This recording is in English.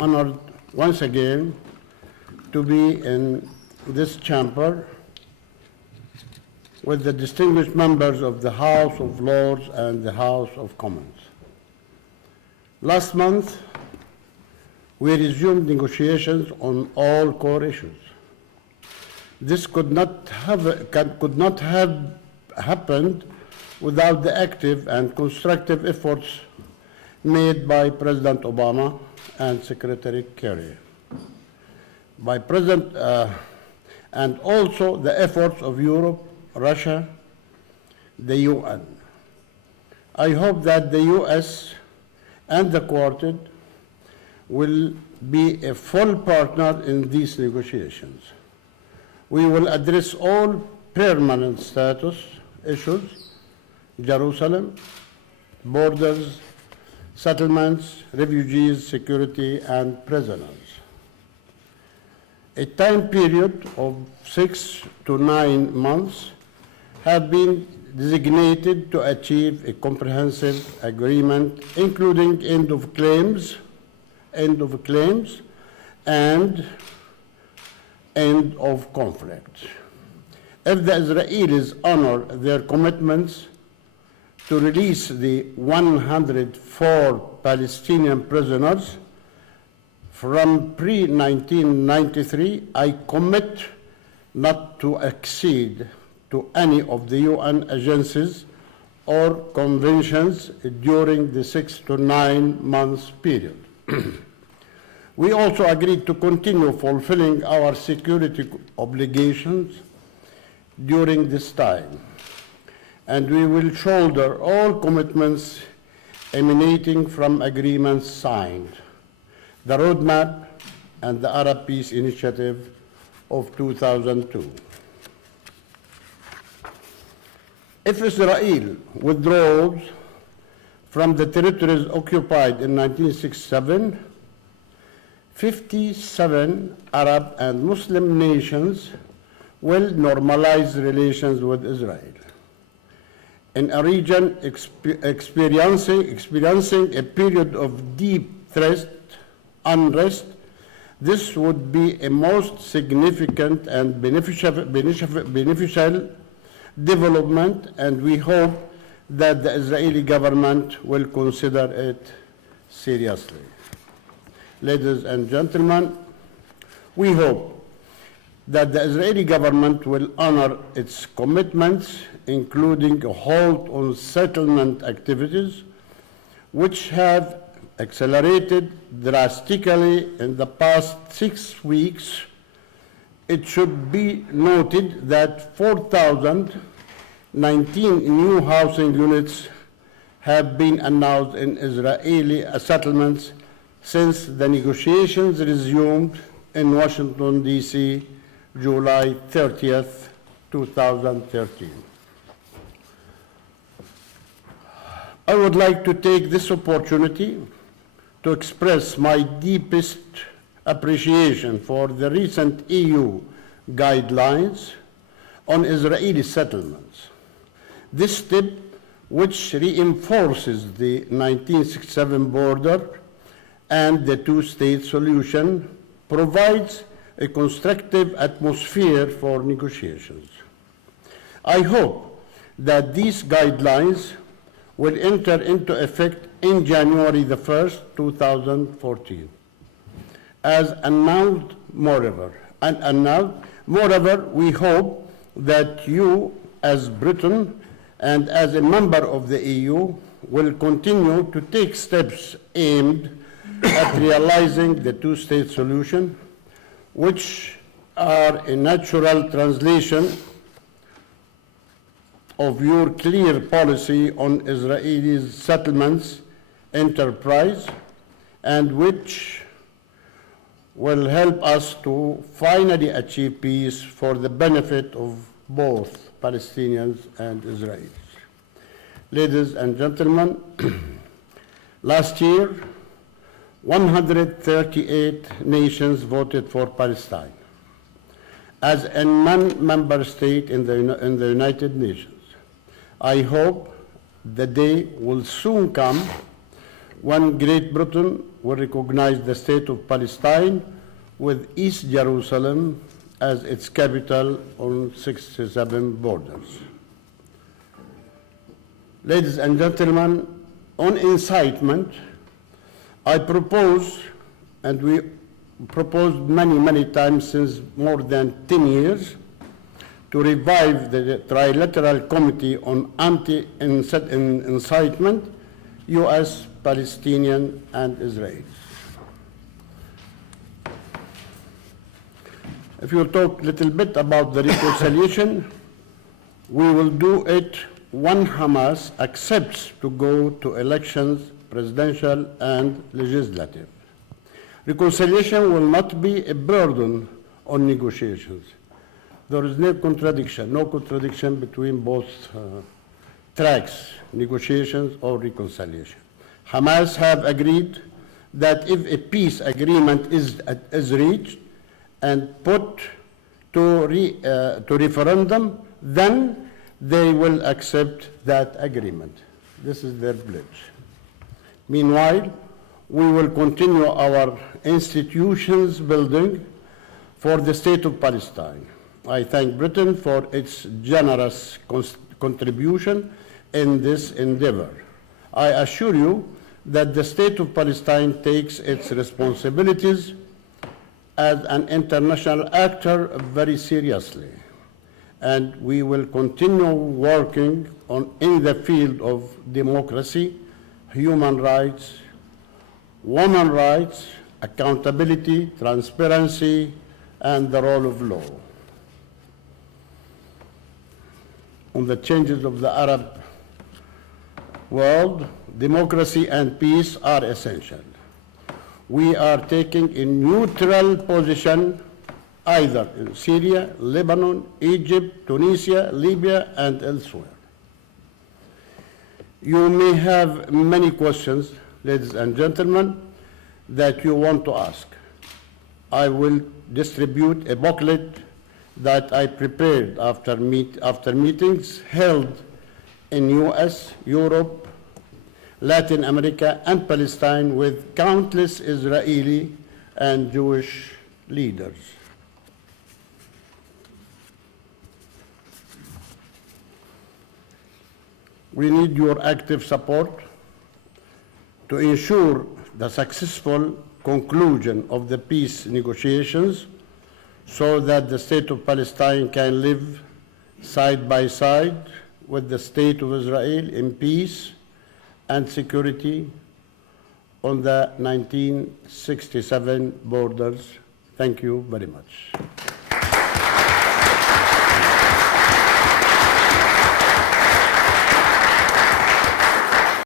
Honored once again to be in this chamber with the distinguished members of the House of Lords and the House of Commons. Last month, we resumed negotiations on all core issues. This could not have happened without the active and constructive efforts made by President Obama and Secretary Kerry, and also the efforts of Europe, Russia, the UN. I hope that the US and the Quartet will be a full partner in these negotiations. We will address all permanent status issues, Jerusalem, borders, settlements, refugees, security, and prisoners. A time period of 6 to 9 months have been designated to achieve a comprehensive agreement, including end of claims, and end of conflict. If the Israelis honor their commitments to release the 104 Palestinian prisoners from pre-1993, I commit not to accede to any of the UN agencies or conventions during the 6 to 9 months period. We also agreed to continue fulfilling our security obligations during this time, and we will shoulder all commitments emanating from agreements signed, the roadmap and the Arab Peace Initiative of 2002. If Israel withdraws from the territories occupied in 1967, 57 Arab and Muslim nations will normalize relations with Israel. In a region experiencing a period of deep unrest, this would be a most significant and beneficial development, and we hope that the Israeli government will consider it seriously. Ladies and gentlemen, we hope that the Israeli government will honor its commitments, including a halt on settlement activities, which have accelerated drastically in the past 6 weeks. It should be noted that 4,019 new housing units have been announced in Israeli settlements since the negotiations resumed in Washington, D.C., July 30th, 2013. I would like to take this opportunity to express my deepest appreciation for the recent EU guidelines on Israeli settlements. This step, which reinforces the 1967 border and the two-state solution, provides a constructive atmosphere for negotiations. I hope that these guidelines will enter into effect in January the 1st, 2014. As announced, moreover, we hope that you, as Britain and as a member of the EU, will continue to take steps aimed at realizing the two-state solution, which are a natural translation of your clear policy on Israeli settlements enterprise, and which will help us to finally achieve peace for the benefit of both Palestinians and Israelis. Ladies and gentlemen, last year, 138 nations voted for Palestine as a non-member state in the United Nations. I hope the day will soon come When Great Britain will recognize the state of Palestine with East Jerusalem as its capital on 67 borders. Ladies and gentlemen, on incitement, I propose, and we proposed many times since more than 10 years, to revive the Trilateral Committee on Anti-Incitement, U.S., Palestinian, and Israel. If you talk a little bit about the reconciliation, we will do it when Hamas accepts to go to elections, presidential and legislative. Reconciliation will not be a burden on negotiations. There is no contradiction between both tracks, negotiations or reconciliation. Hamas have agreed that if a peace agreement is reached and put to referendum, then they will accept that agreement. This is their pledge. Meanwhile, we will continue our institutions building for the state of Palestine. I thank Britain for its generous contribution in this endeavor. I assure you that the state of Palestine takes its responsibilities as an international actor very seriously, and we will continue working in the field of democracy, human rights, women's rights, accountability, transparency, and the rule of law. On the changes of the Arab world, democracy and peace are essential. We are taking a neutral position either in Syria, Lebanon, Egypt, Tunisia, Libya, and elsewhere. You may have many questions, ladies and gentlemen, that you want to ask. I will distribute a booklet that I prepared after meetings held in US, Europe, Latin America, and Palestine with countless Israeli and Jewish leaders. We need your active support to ensure the successful conclusion of the peace negotiations so that the state of Palestine can live side by side with the state of Israel in peace and security on the 1967 borders. Thank you very much.